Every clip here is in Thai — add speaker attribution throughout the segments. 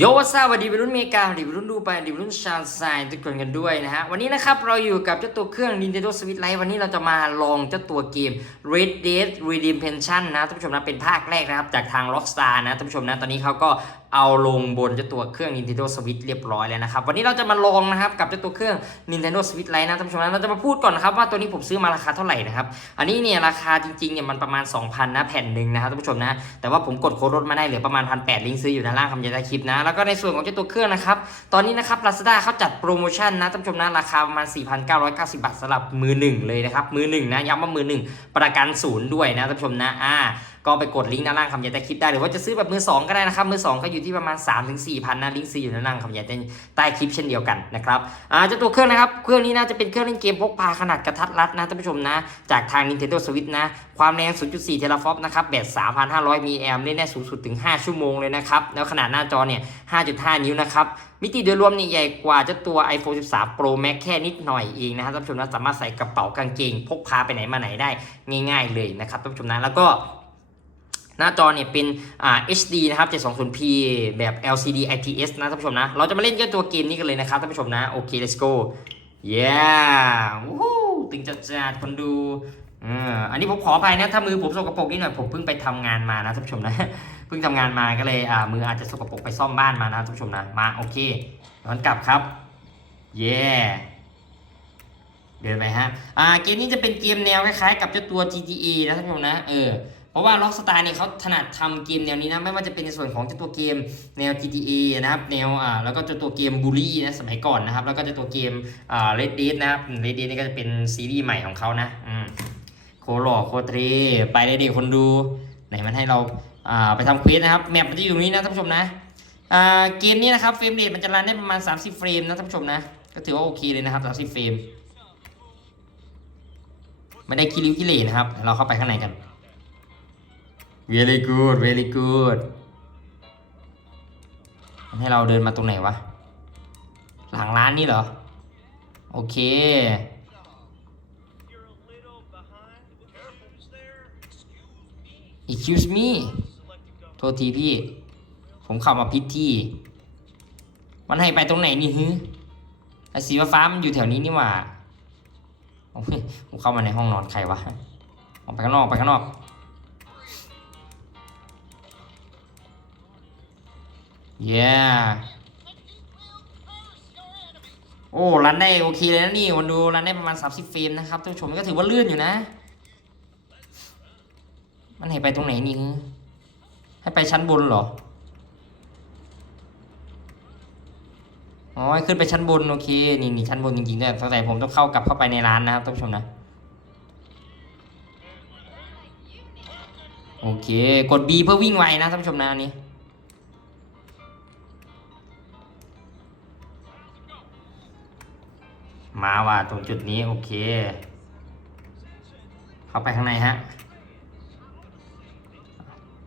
Speaker 1: โยวัสวัสดีวัยรุ่นเมกาวัสดีวัยรุ่นดูไปวัสดีวัยรุ่นชาวไซน์ทุกคนกันด้วยนะฮะ วันนี้นะครับเราอยู่กับเจ้าตัวเครื่อง Nintendo Switch Lite วันนี้เราจะมาลองเจ้าตัวเกม Red Dead Redemption นะท่านผู้ชมนะเป็นภาคแรกนะครับจากทาง Rockstar นะท่านผู้ชมนะตอนนี้เขาก็เอาลงบนเจ้าตัวเครื่อง Nintendo Switch เรียบร้อยแล้วนะครับ วันนี้เราจะมาลองนะครับกับเจ้าตัวเครื่อง Nintendo Switch Lite นะท่านผู้ชมนะเราจะมาพูดก่อนนะครับว่าตัวนี้ผมซื้อมาราคาเท่าไหร่นะครับอันนี้เนี่ยราคาจริงๆเนี่ยมันประมาณ 2,000นะแผ่นหนึ่งนะครับท่านผู้ชมนะแต่ว่าผมกดโค้ดลดมาได้เหลือประมาณพันแลิงก์ซื้ออยู่ด้านล่างคำยันใต้คลิปนะแล้วก็ในส่วนของเจ้าตัวเครื่องนะครับ ตอนนี้นะครับ Lazada เขาจัดโปรโมชั่นนะท่านผู้ชมนะราคาประมาณ 4,990 บาทสำหรับมือหนึ่งเลยนะครับมือหนึ่งนะย้ำว่ามือหนึ่งประกันศูนย์ด้วยนะท่านผู้ชมนะอ่าก็ไปกดลิงก์ด้านล่างคำยันใต้คลิปได้หรือว่าจะซื้อแบบมือสองก็ได้นะครับมือสองก็อยู่ที่ประมาณ 3-4ถึง4พันนะลิงก์ซื้ออยู่ด้านล่างคำยันใต้คลิปเช่นเดียวกันนะครับอ่าเจ้าตัวเครื่องนะครับเครื่องนี้น่าจะเป็นเครื่องเล่นเกมพกพาขนาดกระทัดรัดนะท่านผู้ชมนะจากทาง Nintendo Switch นะความแรง 0.4 เทราฟอปนะครับแบต 3,500 มิลลิแอมป์เล่นได้สูงสุดถึง 5 ชั่วโมงเลยนะครับแล้วขนาดหน้าจอเนี่ย 5.5 นิ้วนะครับมิติโดยรวมนี่ใหญ่กว่าเจ้าตัว iPhone 13 Pro Max แค่นิดหน่อยเองนะครับท่านผู้ชมนะสามารถใส่กระเป๋ากางเกง พกพาไปไหนมาไหนได้ง่าย ๆ เลยนะครับท่านผู้ชมนะแล้วก็ หน้าจอเนี่ยเป็นอ่า HD นะครับ 720p แบบ LCD IPS นะท่านผู้ชมนะ เราจะมาเล่นแค่ตัวเกมนี้กันเลยนะครับท่านผู้ชมนะ โอเค let's go yeah วู้ตึงจัดจัดคนดูอันนี้ผมขออภัยนะ ถ้ามือผมสกปรกนิดหน่อย ผมเพิ่งไปทำงานมานะท่านผู้ชมนะ เพิ่งทำงานมาก็เลยอ่ามืออาจจะสกปรกไปซ่อมบ้านมานะท่านผู้ชมนะ มาโอเคย้อนกลับครับ yeah เดินไปฮะ อ่า เกมนี้จะเป็นเกมแนวคล้ายๆ กับเจ้าตัว GTA นะท่านผู้ชมนะ เออ ราะว่า Rockstar เนี่ยเขาถนัดทำเกมแนวนี้นะไม่ว่าจะเป็นในส่วนของเจ้าตัวเกมแนว GTA นะครับแนวอ่าแล้วก็เจ้าตัวเกมบูลลี่นะสมัยก่อนนะครับแล้วก็เจ้าตัวเกมอ่า Red Dead นะครับ Red Dead นี่ก็จะเป็นซีรีส์ใหม่ของเขานะอืมโคหล่อโคตรเทไปเลยดิคนดูไหนมันให้เราอ่าไปทำเควสนะครับแมปมันจะอยู่นี้นะท่านผู้ชมนะอ่าเกมนี้นะครับเฟรมเรทมันจะรันได้ประมาณ 30 เฟรมนะท่านผู้ชมนะก็ถือว่าโอเคเลยนะครับ 30 เฟรมไม่ได้คิริวคิเลนะครับ เราเข้าไปข้างในกัน very good very good ให้เราเดินมาตรงไหนวะ หลังร้านนี่เหรอ โอเค excuse me โทษทีพี่ ผมเข้ามาพิษที่ มันให้ไปตรงไหนนี่ฮึไอสีฟ้ามันอยู่แถวนี้นี่หว่าผมเข้ามาในห้องนอนใครวะ ออกไปข้างนอกไปข้างนอก เย้โอ้รันได้โอเคเลยนะนี่วันดูรันได้ประมาณ 30เฟรมนะครับท่านผู้ชมก็ถือว่าลื่นอยู่นะ มันให้ไปตรงไหนนี่ให้ไปชั้นบนเหรออ๋อขึ้นไปชั้นบนโอเคนี่นี่ชั้นบนจริงๆด้วยตั้งแต่ผมต้องเข้ากลับเข้าไปในร้านนะครับท่านผู้ชมนะโอเค กด B เพื่อวิ่งไวนะท่านผู้ชมนะอัน มาว่ะตรงจุดนี้โอเค เข้าไปข้างในฮะ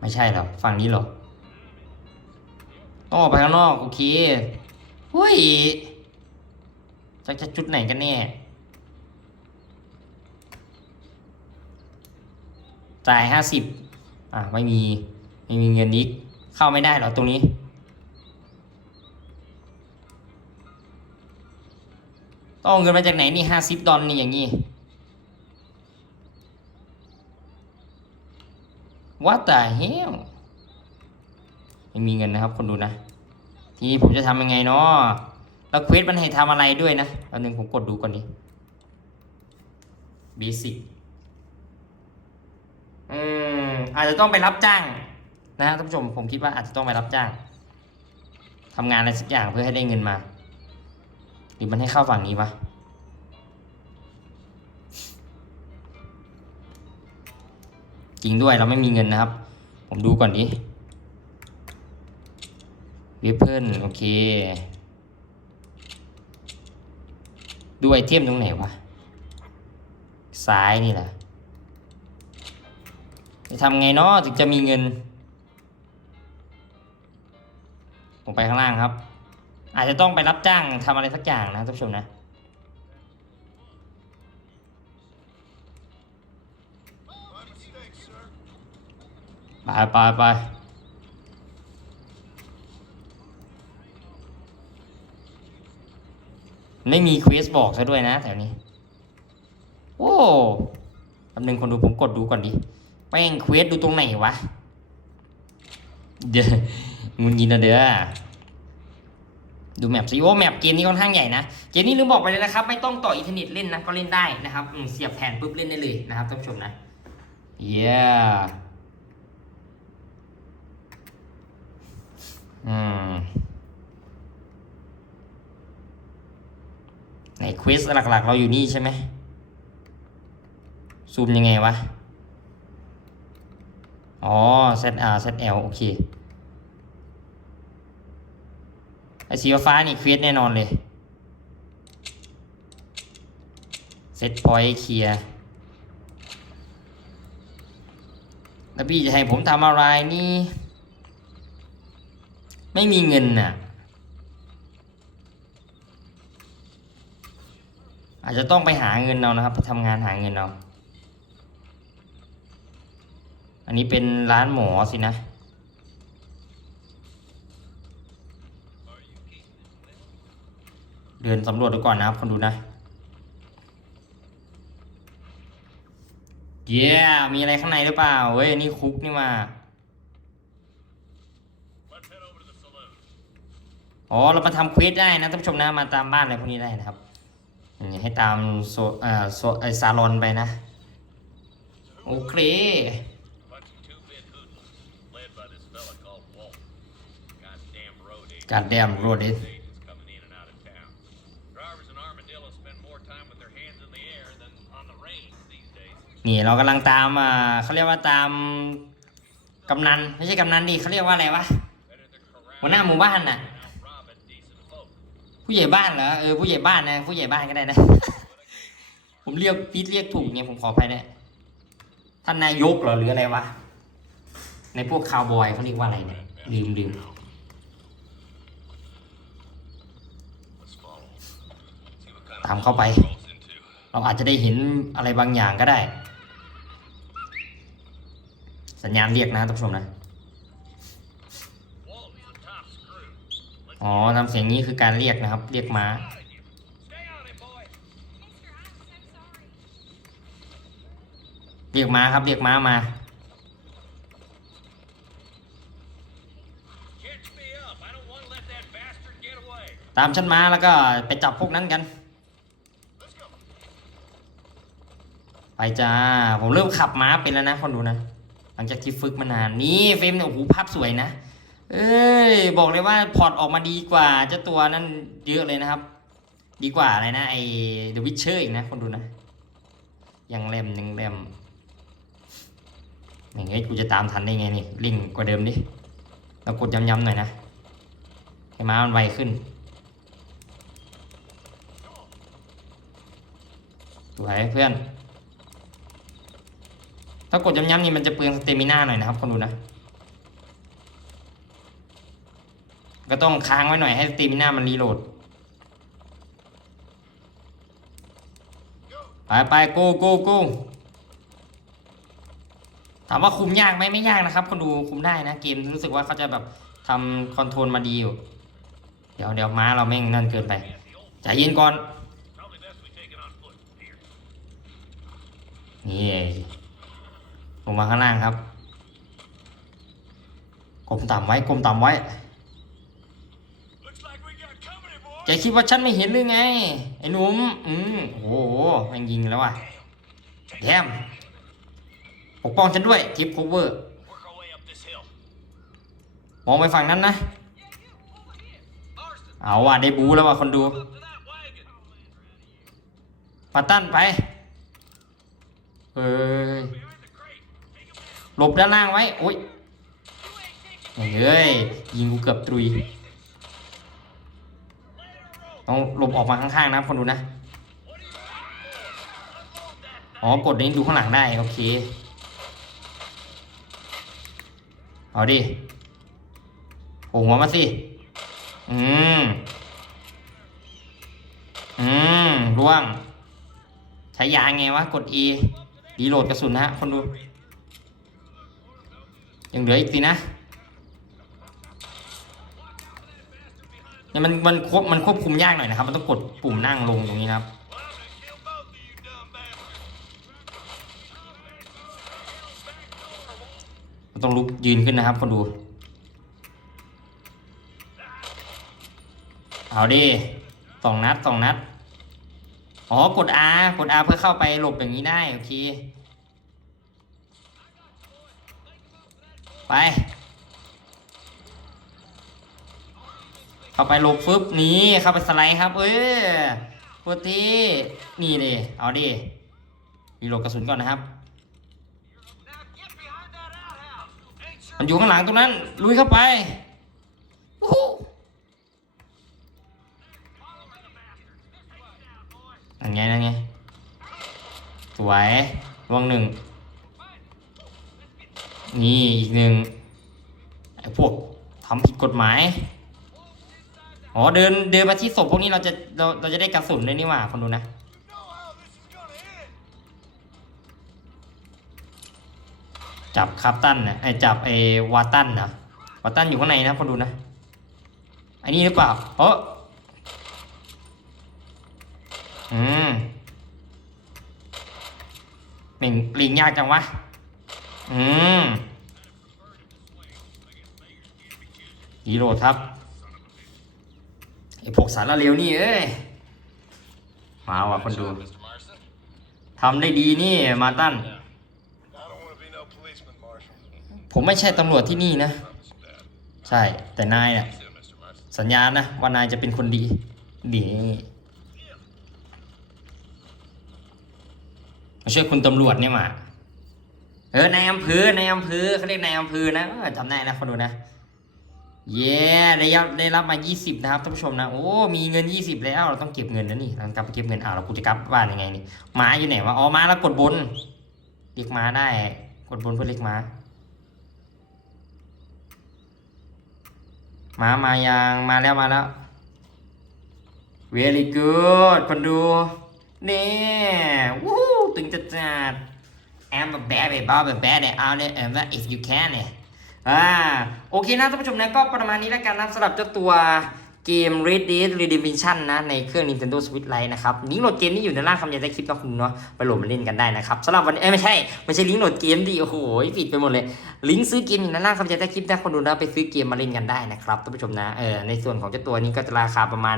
Speaker 1: ไม่ใช่หรอฝั่งนี้หรอต้องออกไปข้างนอกโอเคเฮ้ยจะจะจุดไหนกันแน่จ่ายห้าสิบอะไม่มี ไม่มีเงินนี้เข้าไม่ได้หรอตรงนี้ ต้องเอาเงินมาจากไหนนี่ห้าสิบดอลนี่อย่างนี้ What the hell ไม่มีเงินนะครับ คนดูนะ ทีนี้ผมจะทำยังไงเนาะแล้วเควสมันให้ทำอะไรด้วยนะแป๊บนึงผมกดดูก่อนนี้ Basic อืมอาจจะต้องไปรับจ้าง นะฮะท่านผู้ชมผมคิดว่าอาจจะต้องไปรับจ้างทำงานอะไรสักอย่างเพื่อให้ได้เงินมา หรือมันให้เข้าฝั่งนี้ปะ จริงด้วยเราไม่มีเงินนะครับ ผมดูก่อนดิเวเพิลโอเค ดูไอเทมตรงไหนวะ ซ้ายนี่แหละจะทำไงเนาะถึงจะมีเงินผมไปข้างล่างครับ อาจจะต้องไปรับจ้างทำอะไรสักอย่างนะท่านผู้ชมนะ ไปไปไปไม่มีควีสบอกซะด้วยนะแถวนี้ โอ้แป๊บนึงคนดูผมกดดูก่อนดิแป้งควีสดูตรงไหนวะ เดี๋ยวงุนยินนะเด้อดูแมปซิโอแมปเกมนี้ค่อนข้างใหญ่นะ เกมนี้ลืมบอกไปเลยนะครับ ไม่ต้องต่ออินเทอร์เน็ตเล่นนะ ก็เล่นได้นะครับเสียบแผ่นปุ๊บเล่นได้เลยนะครับท่านผู้ชมนะ เย้ yeah. อืมไหนควิสหลัก ๆ เราอยู่นี่ใช่ไหม ซูมยังไงวะ อ๋อ ZR ZL โอเค ไอสีฟ้านี่ควิสแน่นอนเลยเซตพอยต์เคลียร์แล้วพี่จะให้ผมทำอะไรนี่ ไม่มีเงินน่ะ อาจจะต้องไปหาเงินเอานะครับไปทำงานหาเงินเอาอันนี้เป็นร้านหมอสินะ เดินสำรวจดูก่อนนะครับคนดูนะเย้มีอะไรข้างในหรือเปล่าเฮ้ยนี่คุกนี่มา อ๋อเรามาทำควสได้นะท่านผู้ชมนะมาตามบ้านอะไรพวกนี้ได้นะครับให้ตามโซอ่าโซไอซาลอนไปนะ โอเค
Speaker 2: การแดมโรดิส
Speaker 1: นี่เรากำลังตามอ่าเขาเรียกว่าตามกำนัน ไม่ใช่กำนันดิเขาเรียกว่าอะไรวะหัวหน้าหมู่บ้านน่ะ ผู้ใหญ่บ้านเหรอเออผู้ใหญ่บ้านนะ ผู้ใหญ่บ้านก็ได้นะ ผมเรียกพีทเรียกถูกไงผมขออภัยนะท่านนายกเหรอหรืออะไรวะในพวกคาวบอยเขาเรียกว่าอะไรเนี่ยลืมลืมตามเข้าไป เราอาจจะได้เห็นอะไรบางอย่างก็ได้ สัญญาณเรียกนะท่านผู้ชมนะ
Speaker 2: Walt's the top screw. Let's
Speaker 1: อ๋อทำเสียงนี้คือการเรียกนะครับ เรียกม้า เรียกม้าครับเรียกม้ามา ตามฉันมาแล้วก็ไปจับพวกนั้นกัน ไปจ้า ผมเริ่มขับม้าเป็นแล้วนะคนดูนะ หลังจากที่ฝึกมานานนี่เฟมเนี่ยโอ้โหภาพสวยนะ เอ้ย บอกเลยว่าพอร์ตออกมาดีกว่าเจ้าตัวนั้นเยอะเลยนะครับ ดีกว่าอะไรนะไอ้ The Witcher อีกนะคนดูนะยังเล่มยังเล่มอย่างเงี้ยกูจะตามทันได้ไงนี่ลิงกว่าเดิมดิเรากดย้ำๆหน่อยนะให้ม้ามันไวขึ้น สวยเพื่อน ถ้ากดย้ำๆนี่มันจะเปลืองสเตมิน่าหน่อยนะครับคนดูนะ ก็ต้องค้างไว้หน่อยให้สเตมิน่ามันรีโหลดไปไปกโกโกถามว่าคุมยากไหมไม่ยากนะครับ คนดูคุมได้นะ เกมรู้สึกว่าเขาจะแบบทำคอนโทรลมาดีอยู่ เดี๋ยวเดี๋ยวม้าเราแม่งนั่นเกินไปใจเย็นก่อนนี่ลงมาข้างล่างครับกลมต่ำไว้กลมต่ำไว้ แกคิดว่าฉันไม่เห็นหรือไง ไอ้หนุ่มอืมโอ้โหแม่งยิงแล้วอะแดมปกป้องฉันด้วยทิปโคเวอร์
Speaker 2: Work our way up this hill.
Speaker 1: มองไปฝั่งนั้นนะ
Speaker 2: Marston,
Speaker 1: เอาว่ะได้บูแล้วว่ะคนดู
Speaker 2: up to that wagon.
Speaker 1: มาตั้นไปเอ้ย
Speaker 2: Behind the crate. Take him down.
Speaker 1: หลบด้านล่างไว้โอ้ยเฮ้ยยิงกูเกือบตรุย ต้องหลบออกมาข้างๆนะคนดูนะ อ๋อกดนี้ดูข้างหลังได้ โอเค เอาดิโผล่หัวมาสิ อืม อืมร่วง ใช้ยาไงวะ กด E รีโหลดกระสุนนะฮะ คนดู ยังเหลืออีกสินะ เนี่ยมันมันควบมันควบคุมยากหน่อยนะครับ มันต้องกดปุ่มนั่งลงตรงนี้นะครับมันต้องลุกยืนขึ้นนะครับคนดู เอาดิสองนัดสองนัด อ๋อ กด R กด R เพื่อเข้าไปหลบอย่างนี้ได้ โอเค ไป เข้าไปหลบฟึบนี่เข้าไปสไลด์ครับ เอ้ยโคตรที่นี่เลยเอาดิมีโหลดกระสุนก่อนนะครับ มันอยู่ข้างหลังตรงนั้น ลุยเข้าไปนั่นไงนั่นไง สวยลวงหนึ่ง นี่อีกหนึ่งไอ้พวกทำผิดกฎหมาย อ๋อเดินเดินมาที่ศพพวกนี้เราจะเราเราจะได้กระสุนเลยนี่หว่าคนดูนะจับคาร์ตันนะไอจับไอวาตันนะวาตันอยู่ข้างในนะคนดูนะไอนี่หรือเปล่าเอออืมหนึ่งลิงยากจังวะอืมฮีโร่ครับ ไอพวกสารเลวนี่เอ้ย มาว่ะคนดูทำได้ดีนี่มาตัน ผมไม่ใช่ตำรวจที่นี่นะ ใช่แต่นายน่ะสัญญานะว่านายจะเป็นคนดี ดีมาช่วยคุณตำรวจเนี่ยมา เออนายอำเภอนายอำเภอเขาเรียกนายอำเภอนะจำได้นะคนดูนะ เย้ได้รับได้รับมา 20 นะครับท่านผู้ชมนะ โอ้ มีเงิน 20 แล้ว เราต้องเก็บเงินนะนี่เรากลับไปเก็บเงินอ้าวเรากูจะกลับบ้านยังไงนี่ม้าอยู่ไหนวะ อ๋อม้าแล้วกดบน เรียกม้าได้ กดบนเพื่อเรียกม้า ม้ามายัง มาแล้วมาแล้ว very good คนดูนี่วู้ตึงจัดจัด I'm a bad baby Bob a bad out there and that if you can เนี่ย อ่าโอเคนะท่านผู้ชมนะก็ประมาณนี้แล้วกันนะสำหรับเจ้าตัวเกม Red Dead Redemption นะ ในเครื่อง Nintendo Switch Lite นะครับลิงก์โหลดเกมนี้อยู่ในล่างคำยันใต้คลิปนะคุณเนาะไปโหลดมาเล่นกันได้นะครับสำหรับวันเอ้ไม่ใช่ ไม่ใช่ลิงก์โหลดเกมดิโอ้โหผิดไปหมดเลย ลิงก์ซื้อเกมอยู่ในล่างคำยันใต้คลิปนะคนดูนะไปซื้อเกมมาเล่นกันได้นะครับท่านผู้ชมนะเออในส่วนของเจ้าตัวนี้ก็จะราคาประมาณ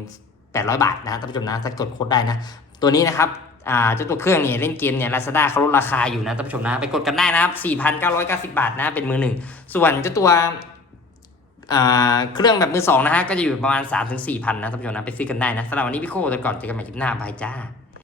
Speaker 1: 1,800 บาทนะท่านผู้ชมนะถ้ากดโค้ดได้นะ ตัวนี้นะครับ อ่าเจ้าตัวเครื่องเนี่ยเล่นเกมเนี่ยลาซาด้าเขาลดราคาอยู่นะท่านผู้ชมนะ ไปกดกันได้นะครับ 4,990 บาทนะ เป็นมือหนึ่ง ส่วนเจ้าตัวอ่าเครื่องแบบมือสองนะฮะ ก็จะอยู่ประมาณ 3-4,000นะท่านผู้ชมนะ ไปซื้อกันได้นะสำหรับวันนี้พี่โค้ตัวก่อนเจอกันใหม่คลิปหน้าบายจ้า